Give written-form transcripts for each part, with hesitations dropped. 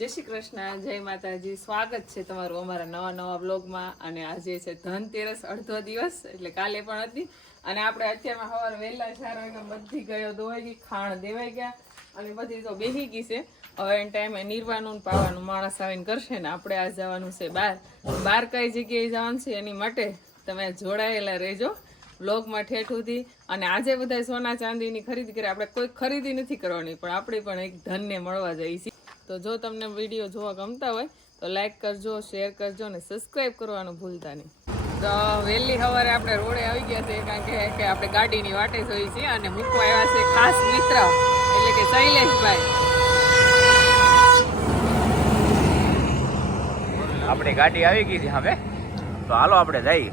જય શ્રી કૃષ્ણ, જય માતાજી. સ્વાગત છે તમારું અમારા નવા બ્લોગમાં. અને આજે છે ધનતેરસ, અડધો દિવસ, એટલે કાલે પણ હતી. અને આપણે અત્યારમાં સવારે વહેલા 4 વાગ્યા બધી ગયો ધોવાઈ ગઈ, ખાણ દેવાઈ ગયા અને બધી તો બેસી ગઈ છે. હવે એન ટાઈમે નીરવાનું પાવાનું માણસ આવીને કરશે ને આપણે આ જવાનું છે બહાર કઈ જગ્યાએ જવાનું છે એની માટે તમે જોડાયેલા રહેજો બ્લોગમાં ઠેઠ સુધી. અને આજે બધા સોના ચાંદીની ખરીદી કરી. આપણે કોઈ ખરીદી નથી કરવાની, પણ આપણે પણ એક ધનને મળવા જઈએ છીએ. તો જો તમને વિડીયો જોવા ગમતા હોય તો લાઈક કરજો, શેર કરજો અને સબસ્ક્રાઈબ કરવાનું ભૂલતા નહીં. તો વહેલી સવારે આપણે રોડે આવી ગયા છે, કારણ કે આપણે ગાડીની વાટે જોઈ છીએ અને મૂકવા આવ્યા છે ખાસ મિત્ર એટલે કે શૈલેષભાઈ. આપણી ગાડી આવી ગઈ છે હવે, તો હાલો આપણે જઈએ.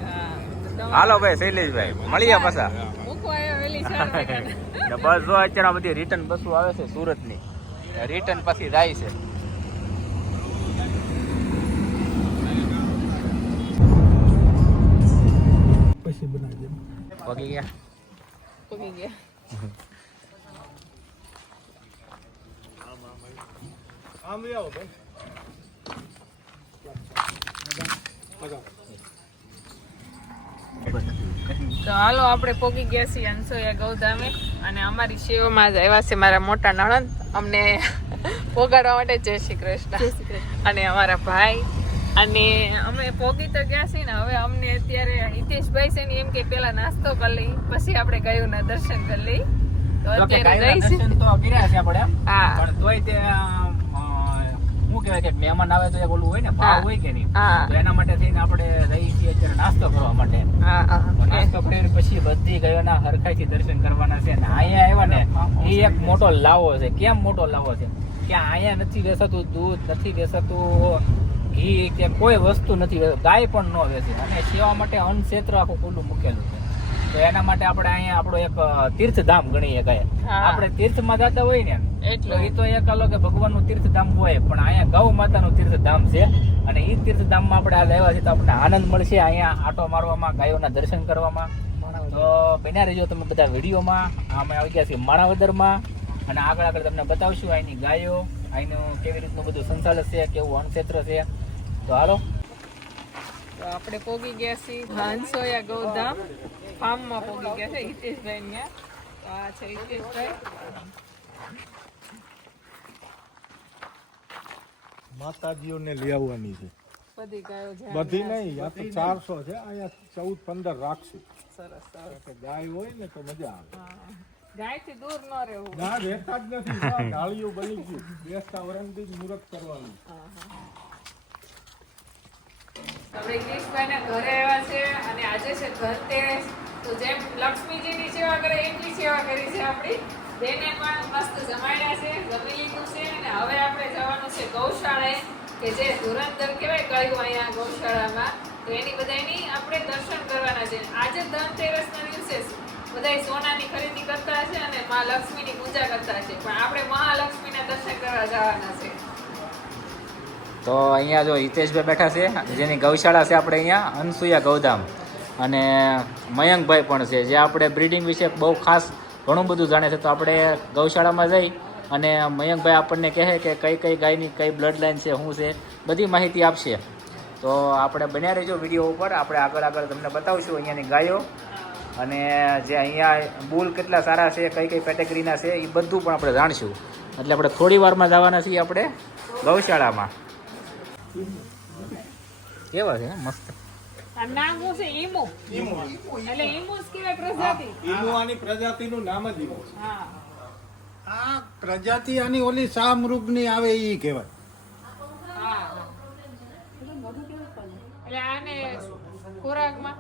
હાલો ભાઈ શૈલેષભાઈ, મળીએ પાછા. મૂકવા આવ્યા વહેલી 4 વાગ્યા. બસ જો અત્યારે બધી રિટર્ન બસો આવે છે સુરતની, રિટર્ન પછી જાય છે. પછી બનાવી પગી ગયા. આમ આવો ભાઈ. તો હાલો આપણે પોગી ગયા છીએ અંસોયા ગૌધામે. અને અમારી સેવામાં જ આવ્યા છે મારા મોટા નણંદ અમને પોગાડવા માટે. જય શ્રી કૃષ્ણ. અને અમારા ભાઈ. અને અમે પોગી તો ગયા છીએ ને, હવે અમને અત્યારે હિતેશભાઈ છે ને એમ કે પેલા નાસ્તો કરી લઈ પછી આપણે ગયું ના દર્શન કરી લઈ. તો અત્યારે દર્શન તો કર્યા છે આપણે, હા, પણ તોય તે શું કહેવાય કે મહેમાન આવે તો એક ઓલું હોય ને ભાવ હોય કે નહીં, તો એના માટે થઈને આપણે રહી છીએ અત્યારે નાસ્તો કરવા માટે. નાસ્તો કરીને પછી બધી ગયોના હરખાઈથી દર્શન કરવાના છે. ને અહીંયા આવ્યા ને એ એક મોટો લાવો છે. કેમ મોટો લાવો છે કે અહીંયા નથી વેચાતું દૂધ, નથી વેચાતું ઘી, કે કોઈ વસ્તુ નથી, ગાય પણ ન વેચે. અને સેવા માટે અન્ન ક્ષેત્ર આખું ખુલ્લું મૂકેલું છે. તો એના માટે આપણે અહીંયા આપણો એક તીર્થધામ ગણીએ ગાય. આપણે તીર્થમાં જતા હોય ને એટલે એ તો એક અલગ ભગવાનનું તીર્થધામ હોય, પણ અહીંયા ગૌ માતાનું તીર્થધામ છે. અને એ તીર્થધામમાં આપણે આ લેવા છે તો આપણને આનંદ મળશે અહીંયા આટો મારવામાં, ગાયોના દર્શન કરવામાં. તો બન્યા રહેજો તમે બધા વિડીયોમાં. અમે આવી ગયા છીએ માણાવદરમાં અને આગળ તમને બતાવશું અહીંની ગાયો, અહીંનું કેવી રીતનું બધું સંચાલન છે, કેવું અન્નક્ષેત્ર છે. તો હાલો. તો આપણે પોગી ગયા છીએ અંસોયા ગૌધામ ફાર્મમાં પોગી ગયા છે હિતેશભાઈ ને. તો આ છે હિતેશભાઈ. માતાજીઓને લઈ આવવાની છે બધી ગાયો છે. બધી નહીં, આ તો 400 છે, અહીંયા 14-15 રાખશું. સરસ સરસ. ગાય હોય ને તો મજા આવે. ગાય થી દૂર ન રહેવું. ના રહેતા જ નથી. ડાળીઓ બની ગયું, બેસતા વરણથી જ મુહૂર્ત કરવાનું. આપણે ગિરીશભાઈના ઘરે આવ્યા છે અને આજે છે ધનતેરસ. તો જેમ લક્ષ્મીજીની સેવા કરે એટલી સેવા કરી છે આપણી બેને પણ મસ્ત જમાડ્યા છે, જમી લીધું છે. અને હવે આપણે જવાનું છે ગૌશાળાએ, કે જે ધુરંધર કહેવાય કયું અહીંયા ગૌશાળામાં. તો એની બધાની આપણે દર્શન કરવાના છે. આજે ધનતેરસના દિવસે બધા સોનાની ખરીદી કરતા છે અને મા લક્ષ્મીની પૂજા કરતા છે, પણ આપણે મહાલક્ષ્મીના દર્શન કરવા જવાના છે. તો અહીંયા જો હિતેશભાઈ બેઠા છે, જેની ગૌશાળા છે આપણે અહીંયા અનસુયા ગૌધામ. અને મયંકભાઈ પણ છે, જે આપણે બ્રીડિંગ વિશે બહુ ખાસ ઘણું બધું જાણે છે. તો આપણે ગૌશાળામાં જઈ અને મયંકભાઈ આપણને કહે કે કઈ કઈ ગાયની કઈ બ્લડ લાઈન છે, શું છે, બધી માહિતી આપશે. તો આપણે બન્યા રહેજો વિડીયો ઉપર. આપણે આગળ તમને બતાવશું અહીંયાની ગાયો અને જે અહીંયા બુલ કેટલા સારા છે, કઈ કઈ કેટેગરીના છે, એ બધું પણ આપણે જાણશું. એટલે આપણે થોડી વારમાં જવાના છીએ આપણે ગૌશાળામાં. કેવા છે મસ્ત. આ નામ શું છે? ઈમુ. એટલે ઈમુ કેવા પ્રજાતિ? ઈમુ આની પ્રજાતિનું નામ જ ઈમુ. હા, આ પ્રજાતિ આની ઓલી શામૃગની આવે ઈ કહેવાય. હા. એટલે આને ખોરાકમાં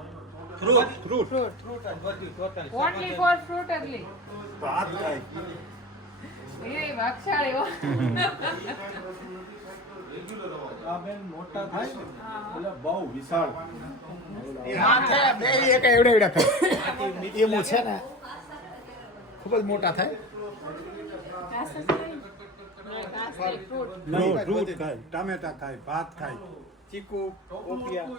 fruit only for fruit only. ભાત ખાય. એ વાક્ષાળી હો. આ બેન મોટા થાય એટલે બહુ વિશાળ. ઈમુ છે ને ખૂબ જ મોટા થાય. ફ્રૂટ ખાય, ટામેટા ખાય, ભાત ખાય, ચીકુ, ઓપિયા.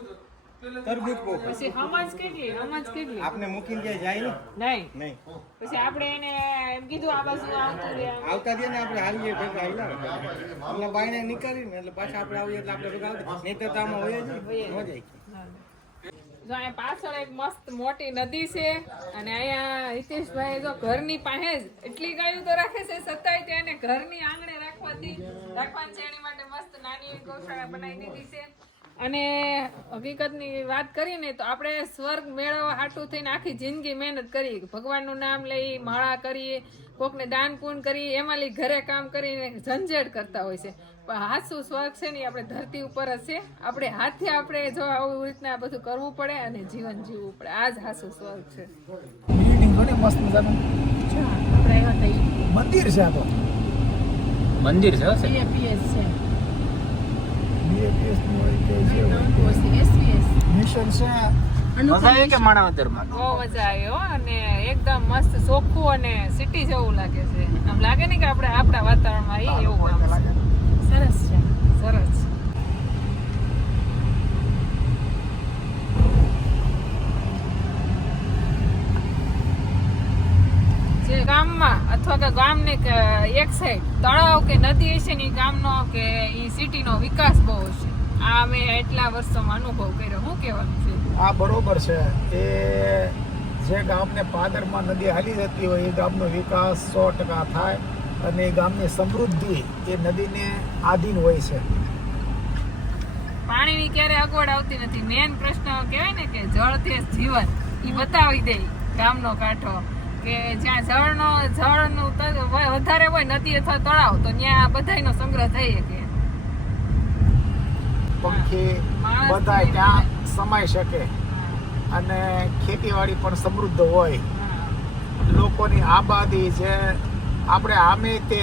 તરબૂચ બહુ પછી હમજ કેટલી આપને મૂકીને ક્યાંય જાય નહીં નહીં પછી આપણે એને એમ કીધું આ બાજુ આવતું રહે આવતા દે ને આપણે હાલીએ ભેગા હાલ્યા એટલે બાયણે નીકળીને એટલે પાછા આપણે આવીએ એટલે આપણે ભેગા આવતા નહીં તો આમાં હોય જ ન જાય જો અહીંયા પાછળ એક મસ્ત મોટી નદી છે અને અહીંયા હિતેશભાઈ જો ઘરની પાસે જ એટલી ગાયું તો રાખે છે છતાંય તેને ઘરની આંગણે રાખવાની છે એની માટે મસ્ત નાની એવી ગૌશાળા બનાવી દીધી છે અને હકીકતની વાત કરીએ તો આપણે સ્વર્ગ મેળવવા હાટું થઈને આખી જિંદગી મહેનત કરીએ ભગવાનનું નામ લઈ માળા કરીએ કોકને દાન પૂન કરીએ એમાં લઈ ઘરે કામ કરીને ઝંઝટ કરતા હોય છે પણ હાથું સ્વર્ગ છે ને આપણે ધરતી ઉપર જ છે આપણે હાથે આપણે જો આવી રીતના બધું કરવું પડે અને જીવન જીવવું પડે આ જ હાથું સ્વર્ગ છે બિલ્ડિંગ ઘણી મસ્ત મજાનું આપણે આવ્યા હતા મંદિર છે આ તો મંદિર છે હો સાહેબ. પીએપીએસ છે BAPS નું હોય કે જે હોય મિશન છે મજા આવે કે માણાવદરમાં? બહુ મજા આવી હો અને એકદમ મસ્ત ચોખ્ખું અને સિટી જેવું લાગે છે આમ લાગે ને કે આપણે આપણા વાતાવરણમાં આવી એવું કામ છે સરસ છે સરસ જે ગામમાં અથવા કે ગામને એક સાઈડ તળાવ કે નદી હશે ને એ ગામનો કે એ સિટીનો વિકાસ બહુ હશે આ મેં એટલા વર્ષોમાં અનુભવ કર્યો શું કહેવાનું છે આ બરોબર છે એ જે ગામને પાદરમાં નદી હાલી જતી હોય એ ગામનો વિકાસ 100% થાય અને એ ગામની સમૃદ્ધિ એ નદીને આધીન હોય છે પાણીની ક્યારે અગવડ આવતી નથી મેન પ્રશ્ન કહેવાય ને કે જળ તે જીવન એ બતાવી દે ગામનો કાંઠો કે જ્યાં જળનું વધારે હોય નદી અથવા તળાવ તો ત્યાં બધાયનો સંગ્રહ થઈ શકે પંખી બધા ત્યાં સમાઈ શકે અને ખેતીવાડી પણ સમૃદ્ધ હોય લોકોની આબાદી જે આપણે આમે તે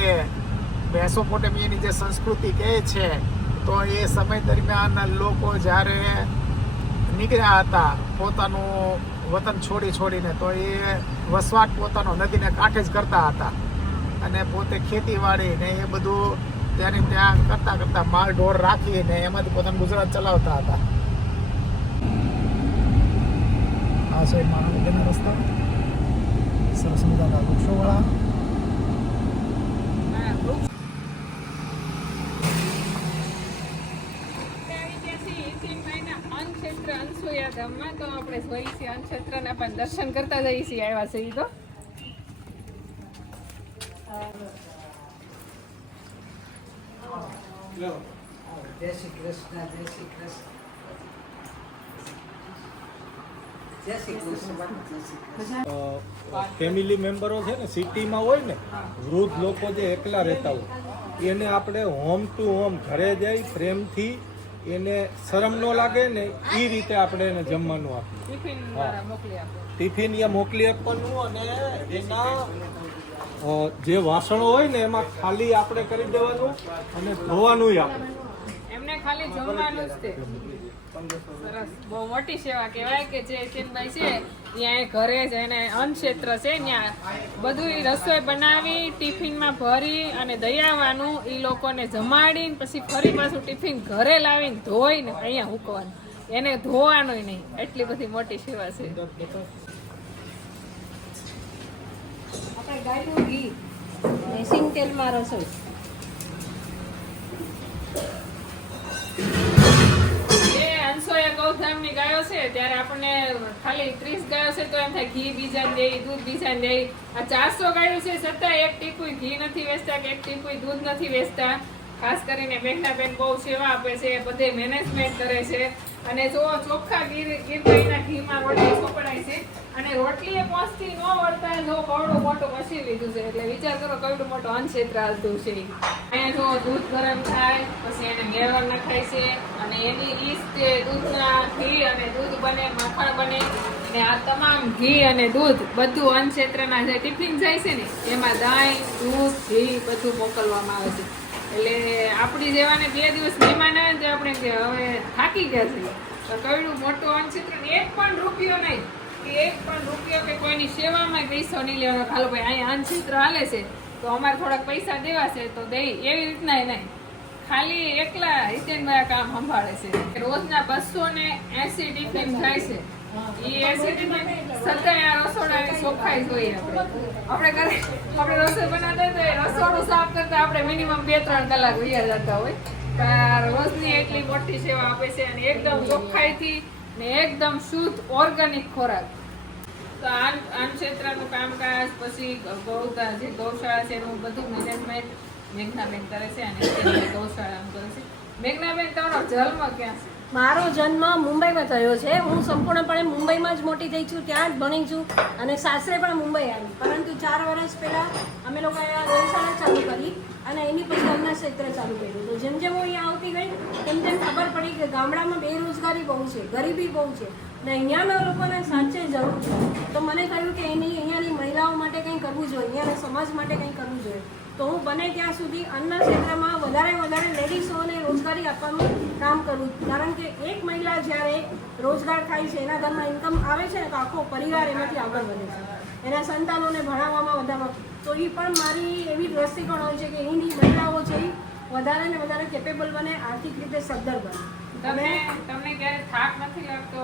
મેસોપોટેમિયાની જે સંસ્કૃતિ કહે છે તો એ સમય દરમિયાન લોકો જ્યારે નીકળ્યા હતા પોતાનું વતન છોડીને તો એ વસવાટ પોતાનો નદીને કાંઠે જ કરતા હતા અને પોતે ખેતીવાડી ને એ બધું ત્યાં કરતા માલ ઢોર રાખીને એમાંથી પોતાનું ગુજરાત ચલાવતા હતા આ છે માનવજીના રસ્તા સરસ મજાના વૃક્ષોવાળા અનસુયા ધામમાં તો આપણે જોઈ છીએ અનક્ષેત્રના પણ દર્શન કરતા જઈએ છીએ આવ્યા છે ઈ તો જય શ્રી કૃષ્ણ જય શ્રી કૃષ્ણ જય શ્રી કૃષ્ણ ફેમિલી મેમ્બરો છે ને સિટીમાં હોય ને વૃદ્ધ લોકો જે એકલા રહેતા હોય એને આપણે હોમ ટુ હોમ ઘરે જઈ પ્રેમથી એને શરમ ન લાગે ને એ રીતે આપણે એને જમવાનું આપીએ ટિફિન દ્વારા મોકલી આપો ટિફિન યા મોકલી આપવાનું અને એના જે વાસણો હોય ને એમાં ખાલી આપણે કરી દેવાનું અને ધોવાનું આપણે એમને ખાલી જમવાનું જ તે સરસ બહુ મોટી સેવા કહેવાય કે જે ચેનભાઈ છે ત્યાં ઘરે જ એને અન્નક્ષેત્ર છે ત્યાં બધું ઈ રસોઈ બનાવી ટિફિનમાં ભરી અને દઈ આવવાનું એ લોકોને જમાડીને પછી ફરી પાછું ટિફિન ઘરે લાવીને ધોઈને અહીંયા મૂકવાનું એને ધોવાનું નહીં એટલી બધી મોટી સેવા છે આપણે ગાયનું ઘી અને સિંગ તેલમાં રસોઈ ગૌધામની ગાયો છે ત્યારે આપણને ખાલી 30 ગાયો છે તો એમ થાય ઘી બીજા દે દૂધ બીજા દે આ 400 ગાયો છે છતાં એક ટીપુય ઘી નથી વેચતા કે એક ટીપુય દૂધ નથી વેચતા ખાસ કરીને મેઘનાબેન બહુ સેવા આપે છે બધે મેનેજમેન્ટ કરે છે અને જો ચોખ્ખા ગીરના ઘીમાં રોટલી ચોપડાય છે અને રોટલી એ પહોંચતી ન વળતા જો કવડું મોટું મશીન લીધું છે એટલે વિચાર કરો કવડું મોટું અન્નક્ષેત્ર આવતું છે અહીંયા જો દૂધ ગરમ થાય પછી એને મેળવણ નખાય છે અને એની ઈસ તે દૂધના ઘી અને દૂધ બને માખણ બને અને આ તમામ ઘી અને દૂધ બધું અન્નક્ષેત્રના જે ટિફિન જાય છે ને એમાં દહીં દૂધ ઘી બધું મોકલવામાં આવે છે એટલે આપણી જેવાને 2 દિવસ મહેમાન આવે તો આપણે કે હવે થાકી ગયા છે તો કવડું મોટું અન્નક્ષેત્ર એક પણ રૂપિયો નહીં એક પણ રૂપિયો કે કોઈની સેવામાં પૈસો નહીં લેવાનો ખાલો ભાઈ અહીંયા અન્નક્ષેત્ર હાલે છે તો અમારે થોડાક પૈસા દેવા છે તો દઈ એવી રીતના નહીં ખાલી એકલા હિતેનભાઈ કામ સંભાળે છે. રોજના 280 ટિફિન થાય છે. ઈ 80 ટિફિન સદાય આ રસોડાની ચોખ્ખાઈ જોઈએ આપણે ઘરે આપણે રસોઈ બનાવતા હોય તો એ રસોડું સાફ કરતા આપણે મિનિમમ 2-3 કલાક વયા જતા હોય. પણ રોજની એટલી મોટી સેવા આપે છે અને એકદમ ચોખ્ખાઈથી ને એકદમ શુદ્ધ ઓર્ગેનિક ખોરાક. તો આ ક્ષેત્રનું કામકાજ પછી જે ગૌશાળા છે એનું બધું મેનેજમેન્ટ મેઘનાબેન કરે છે અને ગૌશાળાનું કરે છે. મેઘનાબેન, તમારો જન્મ ક્યાં છે? મારો જન્મ મુંબઈમાં થયો છે. હું સંપૂર્ણપણે મુંબઈમાં જ મોટી થઈ છું, ત્યાં જ ભણી છું અને સાસરે પણ મુંબઈ આવી. પરંતુ 4 વર્ષ પહેલાં અમે લોકોએ આ ગૌશાળા ચાલુ કરી અને એની પછી અમને ક્ષેત્ર ચાલુ કર્યું. તો જેમ જેમ હું અહીંયા આવતી ગઈ તેમ તેમ ખબર પડી કે ગામડામાં બેરોજગારી બહુ છે, ગરીબી બહુ છે ને અહીંયાના લોકોને સાચે જરૂર છે. તો મને થયું કે અહીંયાની મહિલાઓ માટે કંઈ કરવું જોઈએ, અહીંયાના સમાજ માટે કંઈ કરવું જોઈએ. તો હું બને ત્યાં સુધી અન્ન ક્ષેત્રમાં વધારે લેડીઝોને રોજગારી આપવાનું કામ કરું. કારણ કે એક મહિલા જ્યારે રોજગાર થાય છે, એના ઘરમાં ઇન્કમ આવે છે ને તો આખો પરિવાર એમાંથી આગળ વધે છે, એના સંતાનોને ભણાવવામાં વધારો. તો એ પણ મારી એવી દ્રષ્ટિકોણ હોય છે કે અહીંની મહિલાઓ છે એ વધારે ને વધારે કેપેબલ બને, આર્થિક રીતે સદ્ધર બને. તમને ક્યારે થાક નથી લાગતો?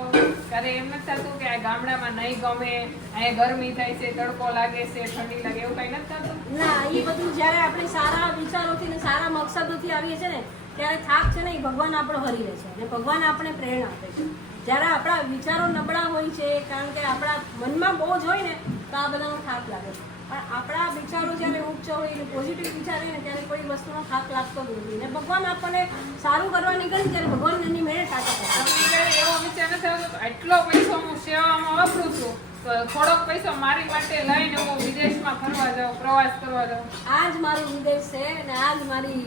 ક્યારે એમ નથી થતું કે આ ગામડામાં નહીં ગમે, અહીંયા ગરમી થાય છે, તડકો લાગે છે, ઠંડી લાગે, એવું કઈ નથી થતું? ના, એ બધું જ્યારે આપણે સારા વિચારોથી ને સારા મકસદોથી આવીએ છીએ ને ત્યારે થાક છે ને એ ભગવાન આપણો હરી લે છે અને ભગવાન આપણે પ્રેરણા આપે છે. જ્યારે આપણા વિચારો નબળા હોય છે, કારણ કે આપણા મનમાં બોજ હોય ને તો આ બધાનો થાક લાગે છે. પણ આપણા વિચારો જ્યારે ઉચ્ચ હોય ને પોઝિટિવ વિચારે ને ત્યારે કોઈ વસ્તુનો થાક લાગતો જ નથી. ને ભગવાન આપણને સારું કરવા નીકળે ત્યારે ભગવાન એની મેળે થાક આપે. તમને ક્યારે એવો વિચાર નથી આવતો આટલો પૈસો હું સેવામાં વાપરું છું તો થોડોક પૈસો મારી માટે લઈને હું વિદેશમાં ફરવા જાઉં, પ્રવાસ કરવા જાઉં? આ જ મારું વિદેશ છે અને આ જ મારી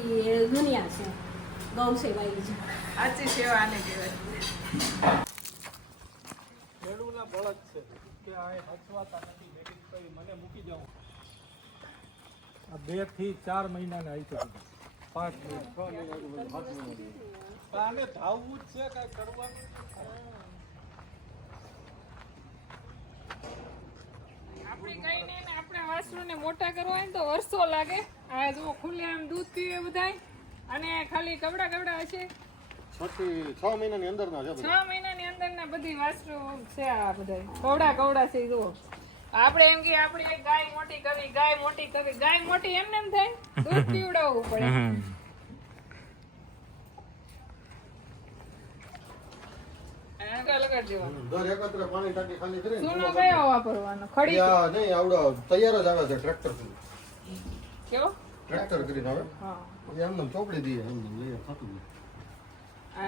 દુનિયા છે. ગૌ સેવા એ છે. સાચી સેવા આને કહેવાય. ખેડૂના બળદ છે કે આ હચવાતા નથી, મેડિક કરી મને મૂકી જાઉં. આ 2 થી 4 મહિનાને આવી છે, 5 મહિના 6 મહિના 7 મહિના. આને ધાવવું જ છે, કાંઈ કરવાનું. આપણે કઈ નહીં ને આપણે વાસરુને મોટા કરવા હોય ને તો વર્ષો લાગે. આ જો ખુલ્લે આમ દૂધ પીવે બધાય અને ખાલી કવડા હશે 6 મહિનાની અંદરના છે 6 મહિનાની અંદરના બધી વાસરુ છે. આ બધા કવડા છે. જુઓ, આપણે એમ કે આપણી એક ગાય મોટી કરવી, ગાય મોટી એમને એમ થાય, દૂધ પીવડાવવું પડે. દર એકત્ર પાણી ટાંકી ખાલી કરીને ચૂનો કયો વાપરવાનો? ખડી ત્યાં નહીં આવડો તૈયાર જ આવે છે ટ્રેક્ટર થી. કેવો? ટ્રેક્ટર કરીને આવે હા, એ એમને ચોપડી દઈએ એમને એ થતું નથી.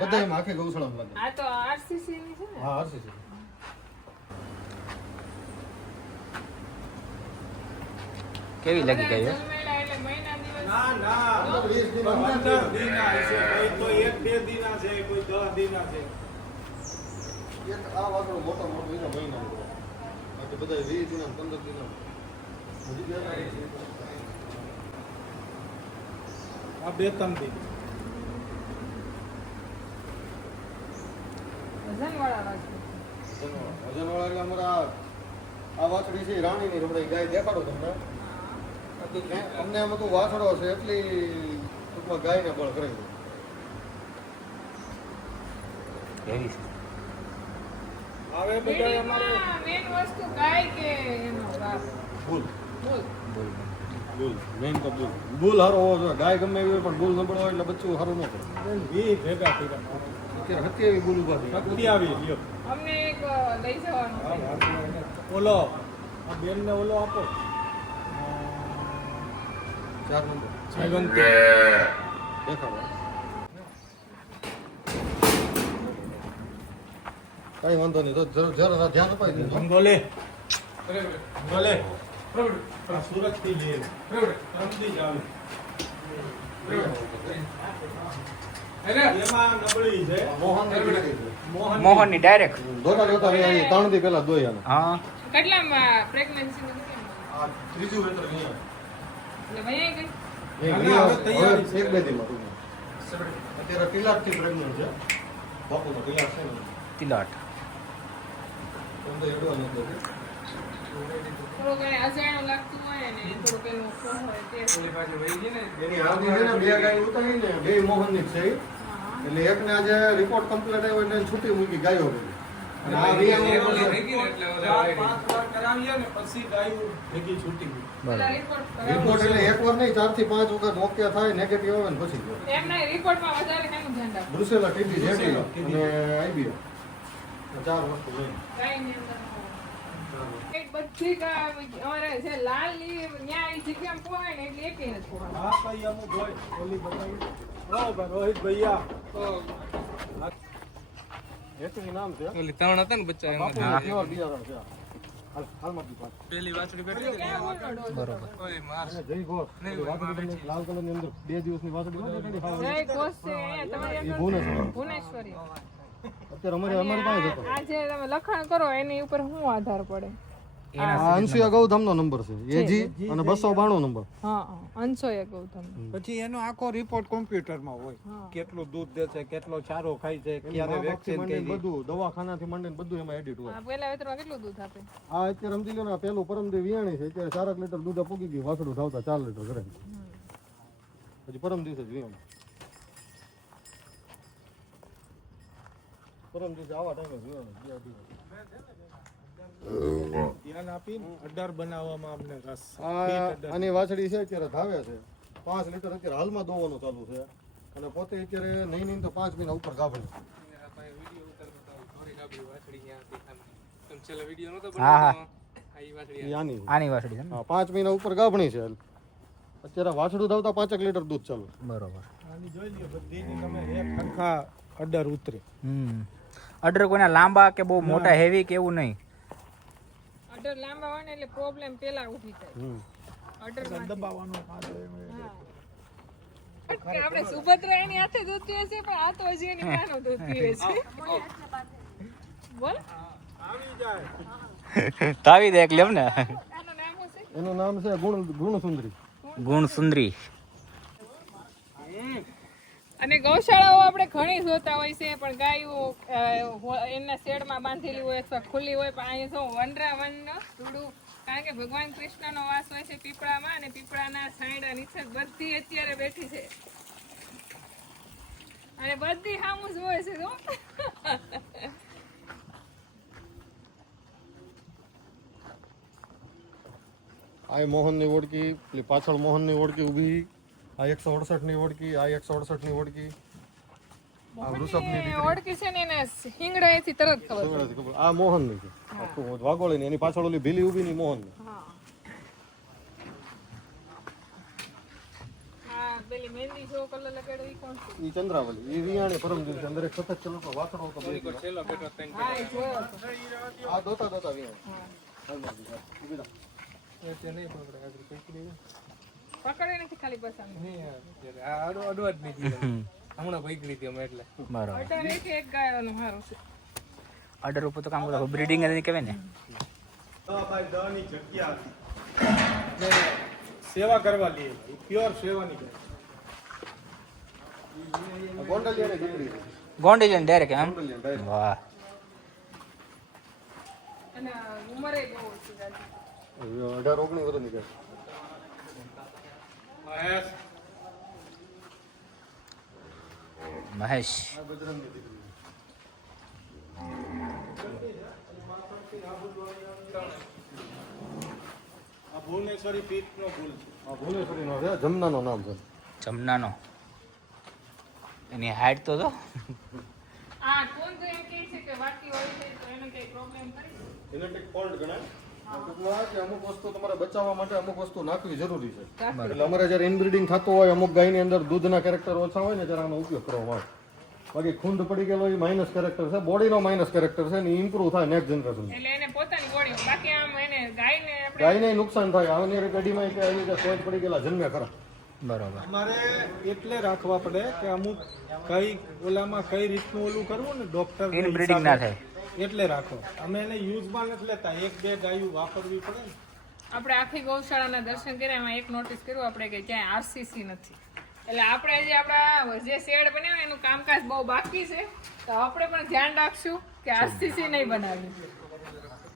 બધા એમાં આખી ગૌશાળામાં લાગે. આ તો RCC ની છે ને? હા હશે છે. કેવી લાગી ગઈ? જન્મેલા એટલે મહિના દિવસ ના ના 15 દિના છે, કોઈ તો 1-2 દિના છે, કોઈ 10 દિના છે. એક આ વાતો મોટો એના મહિના બાકી બધા 20 દિના 15 દિના હજી બે આ 2-3 દિન. વજનવાળા વાસરુ. વજનવાળા એટલે અમારા આ વાછડી છે રાણીની રમણી ગાય દેખાડો તમને. અમને એમ હતું વાછડો છે એટલી ટૂંકમાં ગાયને બળ કરે છે. હવે બધા અમારે મેન વસ્તુ ગાય કે એનો વાસ? બુલ બોલ. બુલ મેઇન તો બુલ સારો હોવો જોઈએ. ગાય ગમે એવી હોય પણ બુલ નબળો હોય એટલે બચ્ચું સારું ન કરે. 20 ભેગા કર્યા. અત્યારે 27 બુલ ઉભા થઈ. 27 લ્યો. અમને એક લઈ જવાનું છે. ઓલો આ બેનને ઓલો આપો 4 નંબર જીવંતી. દેખાડો. કઈ વાંધો નહીં તો જરા ધ્યાન અપાઈ દેજો. ભંગોલે ભંગોલે આ સુરત થી લઈએ ત્રણથી જ આવે. એમાં નબળી છે મોહનની ડાયરેક્ટ. ધોતા ધોતા અહીં 3 દી પહેલા દોઈ આને. હા, કેટલામાં પ્રેગ્નન્સી નું આ ત્રીજું વેતર નહીં આવે. એટલે ભાઈ ગઈ એ હવે હવે તૈયારી છે. 1-2 દીમાં અત્યારે તિલાટ થી પ્રેગ્નન્ટ છે. બાપુનો તિલાટ છે ને તિલાટ. તમને એડવા નથી. થોડુંક એને અજાણ્યું લાગતું હોય ને થોડુંક એનું શું હોય તે એની હાલની છે ને 2 ગાય ઉતારી ને 2 મોહનની જ છે ઈ. એટલે એકને આજે રિપોર્ટ કમ્પ્લીટ આવ્યો એટલે એને છૂટી મૂકી ગાયો બધી. અને આ રિયાનો 4-5 વાર કરાવીએ ને પછી ગાયું ભેગી છૂટી ગઈ. પેલા રિપોર્ટ રિપોર્ટ એટલે એકવાર નહીં 4 થી 5 વખત ઓકે થાય નેગેટિવ આવે ને પછી ગયો. એમના રિપોર્ટમાં વધારે કેનું ધ્યાન રાખવું બ્રુસેલા ટીબી જેટી અને આઈબીઓ 4 વસ્તુ લઈને ગાયની અંદર એક બધી અમારે છે લાલની ન્યા એ જગ્યામાં પોહાય ને એટલે એકેય નથી પોહાય. હા ભાઈ અમુક હોય ઓલી બતાવી. ઓ ભાઈ રોહિત ભૈયા જેટીનું નામ છે ઓલી ત્રણ હતા ને બચ્ચા એમાં બાપુનું પ્યોર બિયારણ છે હાલમાં બી પાછું. પેલી વાછડી બેઠી હતી ને ઓય માર અને જય ઘોષ વાસળી લાલ કલરની અંદર 2 દિવસની વાસળી હોય ને જય ઘોષ છે અહીંયા તમારી અંદર ભુવનેશ્વર ભુવનેશ્વરી. અત્યારે અમારી પાસે હતો આ જે તમે લખાણ કરો એની ઉપર શું આધાર પડે? આ અંશુયા ગૌધમનો નંબર છે એજી અને 292 નંબર. હા અંશોય ગૌતમ. પછી એનો આખો રિપોર્ટ કોમ્પ્યુટરમાં હોય કેટલું દૂધ દે છે કેટલો ચારો ખાય છે ક્યારે વેક્સિન માંડીને બધું દવાખાનાથી માંડીને બધું એમાં એડિટ હોય. પેલા વેતરમાં કેટલું દૂધ આપે? આ અત્યારે સમજી લો ને આ પેલું પરમદી વિયાણી છે અત્યારે 4 લીટર દૂધ પૂગી ગયું વાસડું ધાવતા 4 લીટર ઘરે પછી પરમ દિવસે જ વિયાણી પરમ દિવસે આવા ટાઈમે વિયાણી ધ્યાન આપીને અડર બનાવવામાં અમને રસ. આની વાછડી છે અત્યારે ધાવે છે 5 લીટર અત્યારે હાલમાં દોવાનું ચાલુ છે અને પોતે અત્યારે નહીં તો 5 મહિના ઉપર ગાભણે છેલ્લા વિડિયો નતો હા હા આની આની વાછડી છે ને? હા 5 મહિના ઉપર ગાભણી છે અત્યારે વાછડું ધાવતા 5 લીટર દૂધ ચાલુ. બરોબર. આની જોઈ લ્યો બધીની તમે એક સરખા અડર ઉતરે. અડર કોઈના લાંબા કે બહુ મોટા હેવી કે એવું નહીં. અડર લાંબા હોય ને એટલે પ્રોબ્લેમ પેલા ઊભી થાય. અડર દબાવવાનો આપણે સુભદ્રા એની હાથે દૂધ પીએ છે પણ આ તો હજી એની માનું દૂધ પીએ છે. બોલ આવી જાય. તાવી દે એટલે ને આનું નામ શું છે? એનું નામ છે ગુણસુંદરી. ગુણ સુંદરી. અને ગૌશાળાઓ આપણે ઘણી જોતા હોય છે પણ ગાયો એના શેડમાં બાંધેલી હોય અથવા ખુલ્લી હોય પણ અહીંયા શું વનરાવન થોડું કારણ કે ભગવાન કૃષ્ણનો વાસ હોય છે પીપળામાં અને પીપળાના છાંયડા નીચે બધી અત્યારે બેઠી છે અને બધી હામું જ હોય છે જો આ મોહનની ઓળકી પેલી પાછળ મોહનની ઓળકી ઊભી આ 168 ની ઓળકી આ 168 ની ઓળકી આ વૃષભની ઓળખી છે ને એને હિંગડાએથી તરત ખબર પડે. દીકરી ખબર આ મોહનની છે આખું વાગોળીની એની પાછળ ઓલી ભીલી ઊભી ની મોહનની હા પેલી મહેંદી જેવો કલર લગાડ્યો ઈ કોણ છે? ઈ ચંદ્રાવલી ઈ વિયાણી પરમ દિવસે અંદર એક સતત ચલો તો વાસણો તો બળી ગયો. હા એ જોયો તો. આ દોતા વિયાણી હાલમાં બીજા ઊભી રાખ. પકડે નથી ખાલી બસ આમ. અડવા જ નહીં હમણાં પકડી હતી અમે એટલે બરોબર. અઢાર એક ગાયોનું સારું છે. અડર ઉપર તો કામ કરો બ્રીડિંગ કહેવાય ને. ભાઈ દવાની જગ્યા હતી ને સેવા કરવા લઈએ પ્યોર સેવાની કરે. ગોંડલિયાની દીકરી છે. ગોંડી ડાયરેક્ટ એમ. ગોંડલિયા direct. વાહ. અને ઉંમરે બહુ ઓછી જાજી. 18-19 વર્ષની છે. મહેશ મહેશ. આ બજરંગની દીકરી આ ભુવનેશ્વરી પીઠનો ભૂલ છે. આ ભુવનેશ્વરીનો છે જમનાનો નામ છે. જમનાનો. એની હાઈટ તો જો. આ કોણ તો એમ કહે છે કે વાટી હોય છે તો એને કઈ પ્રોબ્લેમ ખરી? જેનેટિક ફોલ્ટ ગણાય. ટૂંકમાં કે અમુક વસ્તુ તમારે બચાવવા માટે અમુક વસ્તુ નાખવી જરૂરી છે. એટલે અમારે જ્યારે ઇનબ્રીડિંગ થતું હોય અમુક ગાયની અંદર દૂધના કેરેક્ટર ઓછા હોય ને ત્યારે આનો ઉપયોગ કરવામાં આવે. બાકી ખૂંદ પડી ગયેલો એ માઇનસ કેરેક્ટર છે, બોડીનો માઇનસ કેરેક્ટર છે ને ઇમ્પ્રુવ થાય નેક્સ્ટ જનરેશન. એટલે એને પોતાની બોડી બાકી આમ એને ગાયને આપણે ગાયને નુકસાન થાય. આવનારી પેઢીમાં કે આવી રીતે સોચ પડી ગયેલા જન્મે ખરા. બરોબર. અમારે એટલે રાખવા પડે કે અમુક કઈ ઓલામાં કઈ રીતનું ઓલું કરવું ને ડોક્ટર ઇનબ્રીડિંગ ના થાય. એટલે રાખો. અમે એને યુઝમાં નથી લેતા 1-2 ગાયું વાપરવી પડે ને. આપણે આખી ગૌશાળાના દર્શન કર્યા એમાં એક નોટિસ કર્યું આપણે કે ક્યાંય આરસીસી નથી એટલે આપણે જે આપણા જે શેડ બનાવ્યું એનું કામકાજ બહુ બાકી છે તો આપણે પણ ધ્યાન રાખશું કે આરસીસી નહીં બનાવી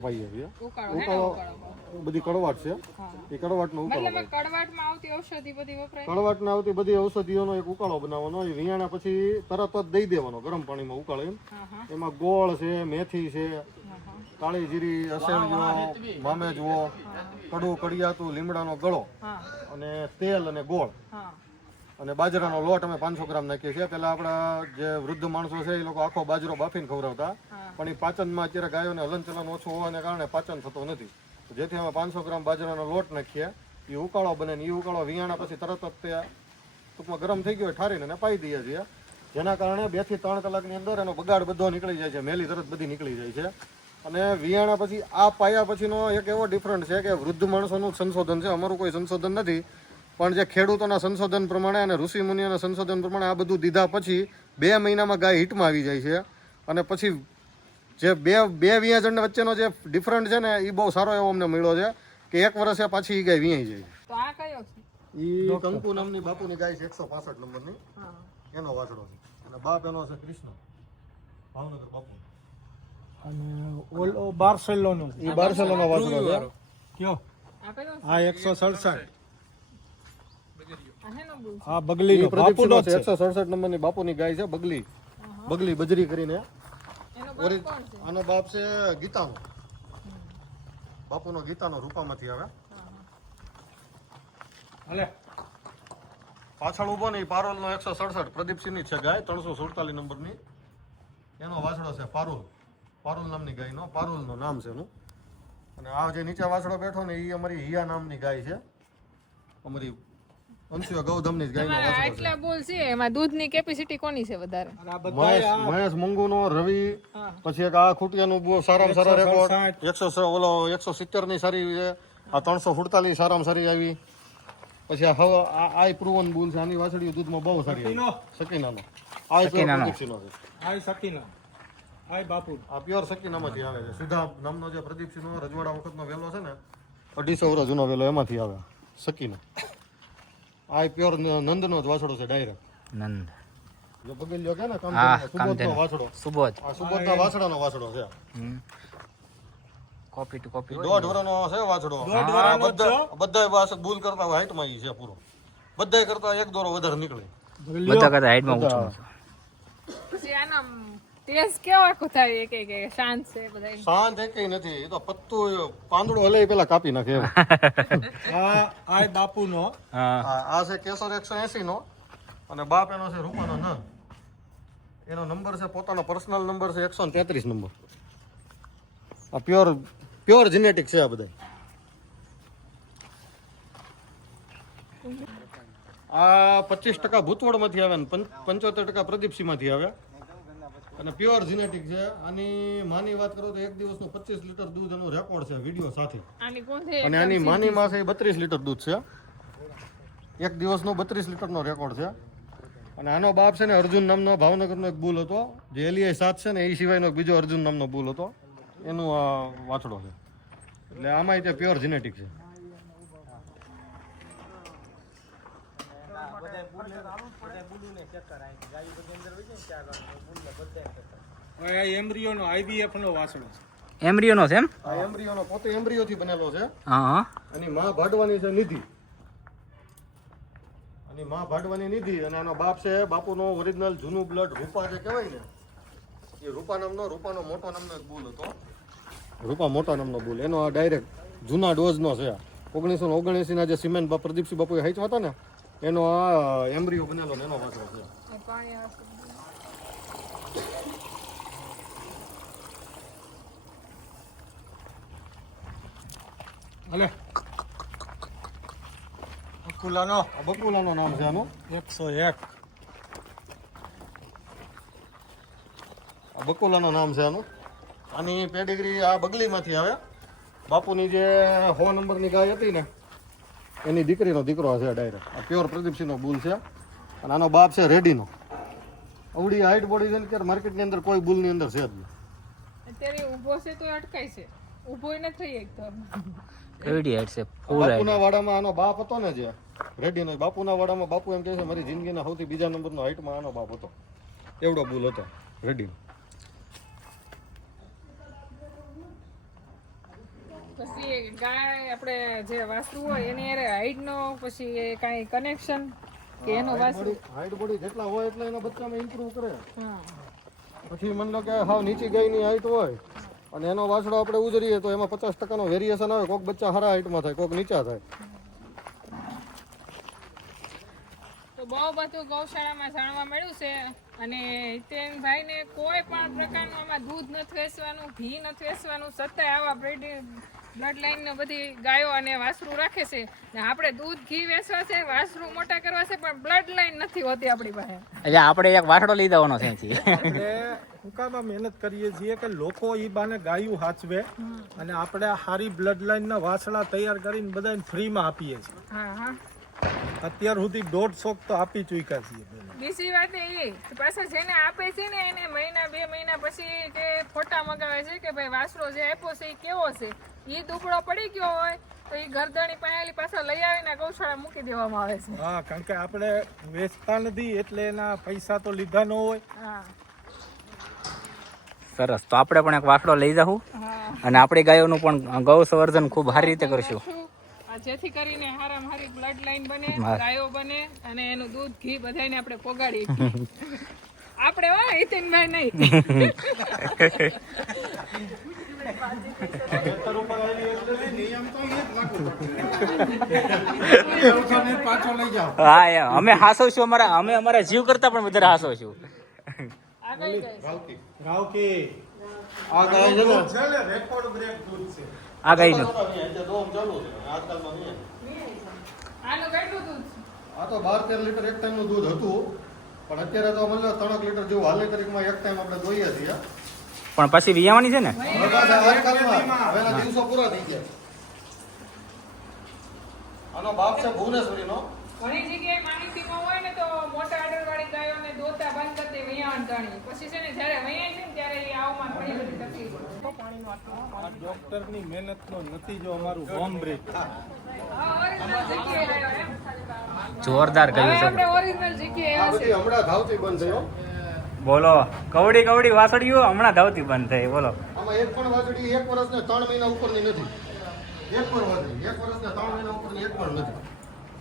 વાઈએ છીએ ઉકાળો હે ને ઉકાળો બધી કડવાટ છે એ કડવાટનો ઉકાળો મતલબ કડવાટમાં આવતી ઔષધિ બધી વપરાય કડવાટના આવતી બધી ઔષધિઓનો એક ઉકાળો બનાવવાનો એ વિયાણા પછી તરત જ દઈ દેવાનો ગરમ પાણીમાં ઉકાળે એમાં ગોળ છે મેથી છે કાળી જીરી અસેલજો મામેજવો કડવું કડિયાતું લીમડાનો ગળો અને તેલ અને ગોળ અને બાજરાનો લોટ અમે 500 ગ્રામ નાખીએ છીએ પેલા આપણા જે વૃદ્ધ માણસો છે એ લોકો આખો બાજરો બાફીને ખવડાવતા પણ એ પાચનમાં અત્યારે ગાયોને હલનચલન ઓછું હોવાને કારણે પાચન થતું નથી જેથી અમે 500 ગ્રામ બાજરાનો લોટ નાખીએ એ ઉકાળો બને ને એ ઉકાળો વિયાણા પછી તરત જ તે ટૂંકમાં ગરમ થઈ ગયો હોય ઠારીને એને પાઈ દઈએ છીએ જેના કારણે 2 થી 3 કલાકની અંદર એનો બગાડ બધો નીકળી જાય છે મેલી તરત બધી નીકળી જાય છે અને વિયાણા પછી આ પાયા પછીનો એક એવો ડિફરન્ટ છે કે વૃદ્ધ માણસોનું સંશોધન છે અમારું કોઈ સંશોધન નથી પણ જે ખેડૂતોના સંશોધન પ્રમાણે અને ઋષિ મુનિઓના સંશોધન પ્રમાણે આ બધું દીધા પછી 2 મહિનામાં ગાય હિટમાં આવી જાય છે અને પછી જે બે વિયાજણ વચ્ચેનો જે ડિફરન્ટ છે ને એ બહુ સારો એવો અમને મળ્યો છે કે 1 વર્ષે પાછી એ ગાય વિયાઈ જાય તો આ કયો છે એ કંકુ નામની બાપુની ગાય છે 165 નંબરની એનો વાછડો છે અને બાપ એનો છે કૃષ્ણ ભાવનગર બાપુ અને ઓલો બાર્સેલોનો એ બાર્સેલોના વાછડો છે કયો આ કયો આ 167 આ હેનો બુલ આ બગલીનો બાપુનો છે 167 નંબરની બાપુની ગાય છે બગલી બજરી કરીને એનો બાપ કોણ છે આનો બાપ છે ગીતાનો બાપુનો ગીતાનો રૂપામાંથી આવે હાલે પાછળ ઉભો ને પારોલનો 167 પ્રદીપસિંહની છે ગાય 347 નંબરની એનો વાછડો છે પારુલ નામની ગાયનો પારુલનો નામ છે એનું અને આ જે નીચે વાછડો બેઠો ને એ અમારી હિયા નામની ગાય છે અમારી અંશુય ગૌધમની જ ગાયનો વાછડો છે એટલા બોલ છે એમાં દૂધની કેપેસિટી કોની છે વધારે મહેશ મંગુનો રવિ પછી એક આ ખૂટિયાનું બહુ સારામાં સારા રેકોર્ડ 170 ની સારી છે આ 347 સારામાં સારી આવી પછી આ હવે આ પ્રુવન બુલ છે આની વાછડીઓ દૂધમાં બહુ સારી આવી સકીનાનો આ પ્રદીપસિંહનો છે આ સકીના આ બાપુ આ પ્યોર સકીનામાંથી આવે છે સુધા નામનો જે પ્રદીપસિંહનો રજવાડા વખતનો વેલો છે ને 250 વર્ષ જૂનો વેલો એમાંથી આવે સકીના આ પ્યોર નંદનો જ વાછડો છે ડાયરેક્ટ નંદ જો બગલ્યો કે ને સુબોધનો વાછડો સુબોધ આ સુબોધના વાછડાનો વાછડો છે કોપી ટુ કોપી 1.5 વર્ષનો છે વાછડો બધા વાછડ બુલ કરતા હાઈટમાં ઈ છે પૂરો બધાય કરતા એક દોરો વધારે નીકળે બધા કરતા હાઈટમાં ઊંચો પછી આનો ટેસ્ટ કેવો આખો થાય એક એક શાંત છે બધા શાંત એકેય નથી એ તો પત્તું પાંદડું હલે પેલા કાપી નાખે એમ. આ બાપુનો આ છે કેસર 180 નો અને બાપ એનો છે રૂપાનો નંદ એનો નંબર છે પોતાનો પર્સનલ નંબર છે 133 નંબર આ પ્યોર જેનેટિક છે આ બધા આ 25% ભૂતવડમાંથી આવે ને 75% પ્રદીપસિંહમાંથી આવે અને પ્યોર જેનેટિક છે આની માની વાત કરો તો એક દિવસનું 25 લીટર દૂધ એનો રેકોર્ડ છે વિડીયો સાથે આની કોણ છે અને આની માની માં છે 32 લીટર દૂધ છે એક દિવસનો 32 લીટરનો રેકોર્ડ છે અને આનો બાપ છે ને અર્જુન નામનો ભાવનગરનો એક બુલ હતો જે એલિયાઈ 7 છે ને એ સિવાયનો એક બીજો અર્જુન નામનો બુલ હતો એનું આ વાછડો છે એટલે આમાંય તે પ્યોર જેનેટિક છે એમ્બ્રિયોનો આઈવીએફ નો વાસણો છે એમ્બ્રિયોનો છે એમ આ એમ્બ્રિયોનો પોતે એમ્બ્રિયોથી બનેલો છે હા અને માં ભાડવાની છે નિધિ અને માં ભાડવાની નિધિ અને આનો બાપ છે બાપુનો ઓરિજિનલ જૂનું બ્લડ રૂપા જે કહેવાય ને એ રૂપાનો મોટો નામનો એક બુલ હતો રૂપા મોટા નામનો બુલ એનો આ ડાયરેક્ટ જૂના ડોઝનો છે 1979 ના જે સિમેન્ટ પ્રદીપસિંહ બાપુએ હાઈચવા હતા ને એનો આ એમ્બ્રિયો બનેલો ને એનો વાસણો છે પાણી આવશે હાલે બકુલાનો નામ છે આનું 101 બકુલાનું નામ છે આનું આની પેડિગ્રી આ બગલીમાંથી આવે બાપુની જે 100 નંબરની ગાય હતી ને એની દીકરીનો દીકરો છે ડાયરેક્ટ આ પ્યોર પ્રદીપસિંહનો બુલ છે અને આનો બાપ છે રેડીનો અવડી હાઈટ બોડી છે ને ત્યારે માર્કેટની અંદર કોઈ બુલની અંદર છે જ નહીં અત્યારે ઊભો છે તો અટકાય છે ઊભો ન થઈ એક તો કેવડી હાઈટ છે ફૂલ બાપુના વાડામાં આનો બાપ હતો ને જે રેડીનો બાપુના વાડામાં બાપુ એમ કહે છે મારી જિંદગીના સૌથી બીજા નંબરનો હાઈટમાં આનો બાપ હતો એવડો બુલ હતો રેડીનો પછી ગાય આપણે જે વાસરું હોય એની હારે હાઈટનો પછી એ કાંઈ કનેક્શન કે એનો વાસરું હાઈટ બોડી જેટલા હોય એટલે એના બચ્ચામાં ઇમ્પ્રુવ કરે. હા પછી મન લો કે હાવ નીચી ગાયની હાઈટ હોય અને એનો વાછડો આપણે ઉજરીએ તો એમાં 50% વેરિએશન આવે. કોઈક બચ્ચા સારા હાઈટમાં થાય, કોઈક નીચા થાય. તો બહુ બધું ગૌશાળામાં જાણવા મળ્યું છે. અને હિતેનભાઈને કોઈ પણ પ્રકારનું આમાં દૂધ નથી વેચવાનું, ઘી નથી વેચવાનું, છતાંય આવા બ્લડ લાઈન બધી ગાયો અને વાસરું રાખે છે. ને આપણે દૂધ ઘી વેચવા છે, વાસરું મોટા કરવા છે, પણ બ્લડ લાઈન નથી હોતી આપણી પાસે. એટલે આપણે એક વાટડો લઈ દેવાનો છે અહીંથી. આપણે હુંકામાં મહેનત કરીએ છીએ કે લોકો ઈ બાને ગાયું હાચવે અને આપણે સારી બ્લડ લાઈનના વાસળા તૈયાર કરીને બધાને ફ્રીમાં આપીએ છીએ. હા હા. અત્યાર સુધી 150 તો આપી ચૂક્યા છીએ. બીજી વાત એ પાછા જેને આપે છે ને એને મહિના 2 મહિના પછી કે ફોટા મગાવે છે કે ભાઈ વાસરો જે આપ્યો છે એ કેવો છે. એ દુબળો પડી ગયો હોય તો એ ગરદણી પાયેલી પાછા લઈ આવીને ગૌશાળા મૂકી દેવામાં આવે છે. હા, કારણ કે આપણે વેચતા નથી એટલે એના પૈસા તો લીધા ન હોય. હા સરસ, તો આપણે પણ એક વાટડો લઈ જાઉં હા. અને આપણી ગાયોનું પણ ગૌ સંવર્ધન ખૂબ સારી રીતે કરશું. જેથી કરીને હારામાં હારી બ્લડ લાઈન બને, ગાયો બને અને એનું દૂધ ઘી બધાને આપણે પોગાડીએ. આપણે હો હિતેનભાઈ નહીં. પાછો લઈ જાઓ. હા એમ અમે હાસવશું, અમે અમારા જીવ કરતા પણ વધારે હાસવશું. આ કઈ ગાય? રાવકી આ ગાય છે ને ચાલે રેકોર્ડ બ્રેક દૂધ છે. આ ગાયનું આનું કેટલું દૂધ છે? આ તો 12-13 લીટર એક ટાઈમનું દૂધ હતું, પણ અત્યારે તો મતલબ 3 લીટર જેવું હાલની તારીખમાં એક ટાઈમ આપણે જોઈએ છીએ. પણ પછી વિયાવાની છે ને. હવે એના દિવસો પૂરા થઈ ગયા. આનો બાપ છે ભુવનેશ્વરીનો. ઘણી જગ્યાએ માહિતીમાં હોય ને તો મોટા આડરવાળી ગાયોને દોતા બંધ કરી દે વૈયાણ ટાણી. પછી છે ને જ્યારે વૈયાણ છે ને ત્યારે એ આવમાં ઘણી બધી તકલીફ પડે. આ ડોક્ટરની મહેનતનો નતીજો અમારું હોમ બ્રેક. હા, original જગ્યાએ આવ્યો એમ. જોરદાર હવે કહ્યું છે. આપણે original જગ્યાએ આ આવ્યા બધી હમણાં ધાવતી બંધ થયો. બોલો, કવડી કવડી વાસળીઓ હમણાં ધાવતી બંધ થઈ. બોલો, આમાં એક પણ વાછડી 1 વર્ષ ને 3 મહિના ઉપરની નથી. એક પણ વાછડી 1 વર્ષ ને 3 મહિના ઉપરની એક પણ નથી.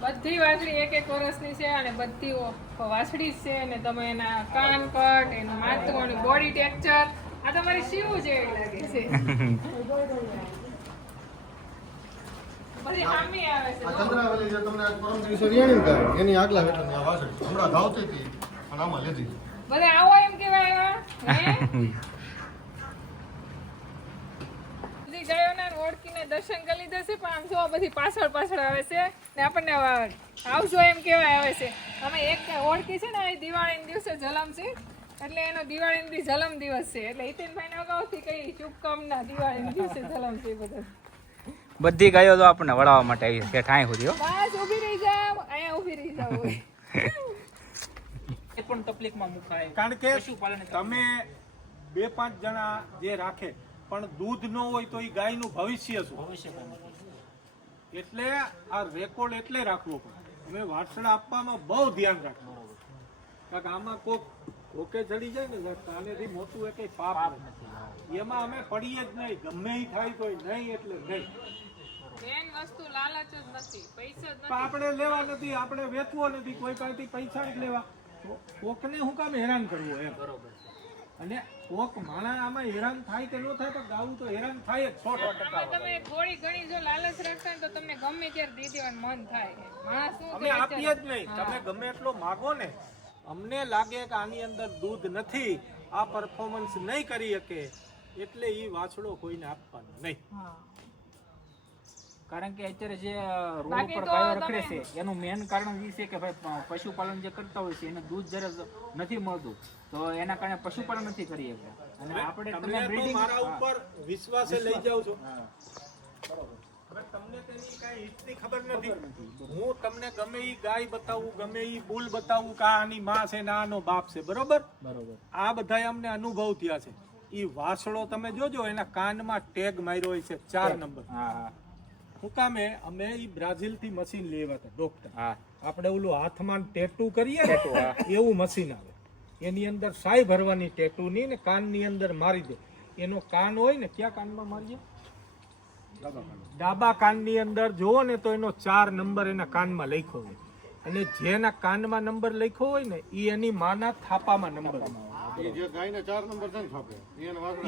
બધી વાછડી 1-1 વર્ષની છે અને બધી વાછડી જ છે. અને તમે એના કાન કટ, એનું માથું, એનું બોડી ટેક્સચર આ તમારી શિવ જેવી લાગે છે. બધી હામી આવે છે. આ ચંદ્રાવલી જે તમને આજ પરમ દિવસે વિયાણી ગાય એની આગલા હેઠળની આ વાછડી હમણાં ધાવતી હતી અને આમાં લીધી. બધા આવો એમ કેવાય હે? બધી ગાયોના ઓળખીને દર્શન કરી લીધા છે, પણ આમ જો બધી પાછળ પાછળ આવે છે ને આપણને આવજો એમ કેવાય આવે છે. અમે એક ઓળખી છે ને એ દિવાળીના દિવસે જલમ છે એટલે એનો દિવાળીનો જલમ દિવસ છે એટલે હિતેનભાઈને અગાઉથી કઈ શુભકામના દિવાળીના દિવસે જલમ છે બધા. બધી ગાયો તો આપણને વળાવવા માટે આવી છે ઠાઈ સુધી. બસ ઊભી રહી જાવ, અહીંયા ઊભી રહી જાવ. એ પણ તકલીફમાં મુકાય. કારણ કે તમે 2-5 જણા જે રાખે પણ દૂધ ન હોય તો એ ગાયનું ભવિષ્ય શું? એટલે આ રેકોર્ડ એટલે રાખવો પડે. અમે વાછડા આપવામાં બહુ ધ્યાન રાખવું. કારણ કે આમાં કોકે ચડી જાય ને કાનેથી મોટું એ કઈ પાપ નથી. એમાં અમે પડીએ જ નહીં, ગમે એ થાય તો નહીં એટલે નહીં. મેન વસ્તુ લાલચ જ નથી, પૈસા જ પણ આપણે લેવા નથી, આપણે વેચવો નથી, કોઈ પાસેથી પૈસા જ લેવા. કોકને હું કામ હેરાન કરવું એમ. બરોબર. અને કોક માણા આમાં હેરાન થાય કે ન થાય તો ગાવું તો હેરાન થાય જ 100%. આમાં તમે થોડી ઘણી જો લાલચ રાખતા ને તો તમને ગમે ત્યારે દઈ દેવાનું મન થાય. માણસ શું અમે આપીએ જ નહીં. તમે ગમે એટલો માગો ને, અમને લાગે કે આની અંદર દૂધ નથી, આ પરફોર્મન્સ નહીં કરી શકે એટલે ઈ વાછડો કોઈને આપવાનો નહીં. કારણ કે અત્યારે જે રોડ ઉપર ગાયો રખડે છે એનું મેન કારણ એ છે કે ભાઈ પશુપાલન જે કરતા હોય છે એને દૂધ જ્યારે નથી મળતું તો એના કારણે પશુપાલન નથી કરી શકતા. અને આપણે તમે તો મારા ઉપર વિશ્વાસે લઈ જાવ છો. હવે તમને તેની કાંઈ હિસ્ટ્રી ખબર નથી. હું તમને ગમે ઈ ગાય બતાવું, ગમે ઈ બુલ બતાવું કે આની માં છે ને આનો બાપ છે, બરોબર? આ બધા અમને અનુભવ થયા છે. ઈ વાસળો તમે જોજો એના કાનમાં ટેગ માર્યો હોય છે 4 નંબર. હું કામે અમે ઈ બ્રાઝિલ થી મશીન લેવા હતા ડોક્ટર. આપણે ઓલું હાથમાં ટેટુ કરીએ ને એવું મશીન આવે. એની અંદર સાઈ ભરવાની ટેટુ ની ને કાનની અંદર મારી દે. એનો કાન હોય ને ક્યાં કાનમાં મારીએ? ડાબા કાનની અંદર જુઓ ને તો એનો 4 નંબર એના કાનમાં લખ્યો હોય અને જેના કાનમાં નંબર લખ્યો હોય ને એ એની માના થાપામાં નંબર હોય. એ જે ગાયને 4 નંબર છે ને છાપે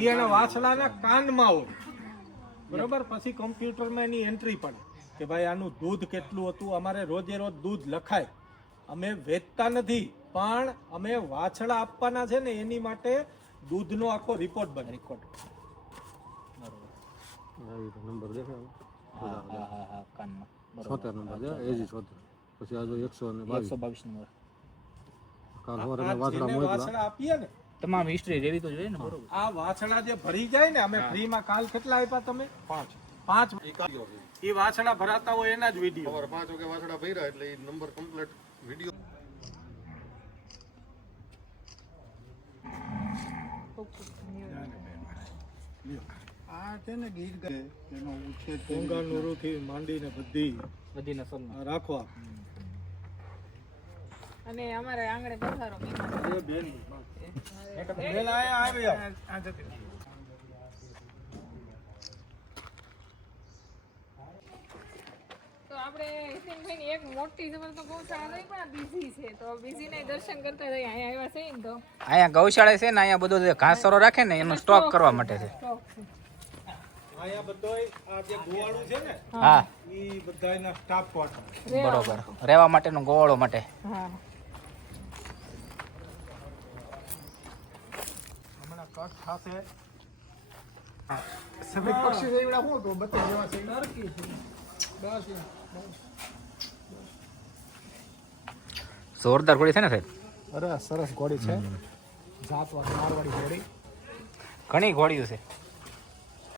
ઈ એના વાછડાના કાનમાં હોય. બરોબર. પછી કોમ્પ્યુટરમાં એની એન્ટ્રી પડે કે ભાઈ આનું દૂધ કેટલું હતું. અમારે રોજે રોજ દૂધ લખાય. અમે વેચતા નથી પણ અમે વાછડા આપવાના છે ને એની માટે દૂધનો આખો રિપોર્ટ બને. નંબર દેખાય હા હા હા હા કાનમાં 76 નંબર છે એજી 76 પછી આ જો 122 122 નંબર કાલ હોરે વાછડા જેને મોકલા વાછડા આપીએ ને તમામ હિસ્ટ્રી રેવી તો જોઈએ ને બરોબર. આ વાછડા જે ભરી જાય ને અમે ફ્રીમાં કાલ કેટલા આપ્યા તમે? 5 એ વાછડા ભરાતા હોય એના જ વિડીયો. સવારે 5 વાગે વાછડા ભર્યા એટલે એ નંબર કમ્પ્લીટ વિડીયો આ છે ને ગીર ગાય એનો ઉછેર થી માંડીને બધી બધી નસલનો આ રાખો આપ. અને અમારે આંગણે પધારો મહેમાન. એ બેન બેન આયા આવ્યા. આ જતી રહો. તો આપણે હિતેનભાઈની એક મોટી જબર તો ગૌશાળા નહીં પણ બીજી છે તો બીજીને દર્શન કરતા જઈએ. અહીંયા આવ્યા છે ને તો અહીંયા ગૌશાળા છે ને અહીંયા બધો જે ઘાસચારો રાખે ને એનો સ્ટોક કરવા માટે છે. શોખ છે. આયા બધોય આ જે ગોવાળું છે ને હા ઈ બધાયના સ્ટાફ ક્વાર્ટર. બરોબર. રહેવા માટેનો ગોવાળો માટે. હા હમણાં કટ થશે. સફેદ પક્ષી જેવડા હું તો બત્તી જેવા છે જોરદાર ઘોડી છે ને સાહેબ. અરે સરસ ઘોડી છે જાતવાળી મારવાડી ઘોડી ઘણી ઘોડીઓ છે.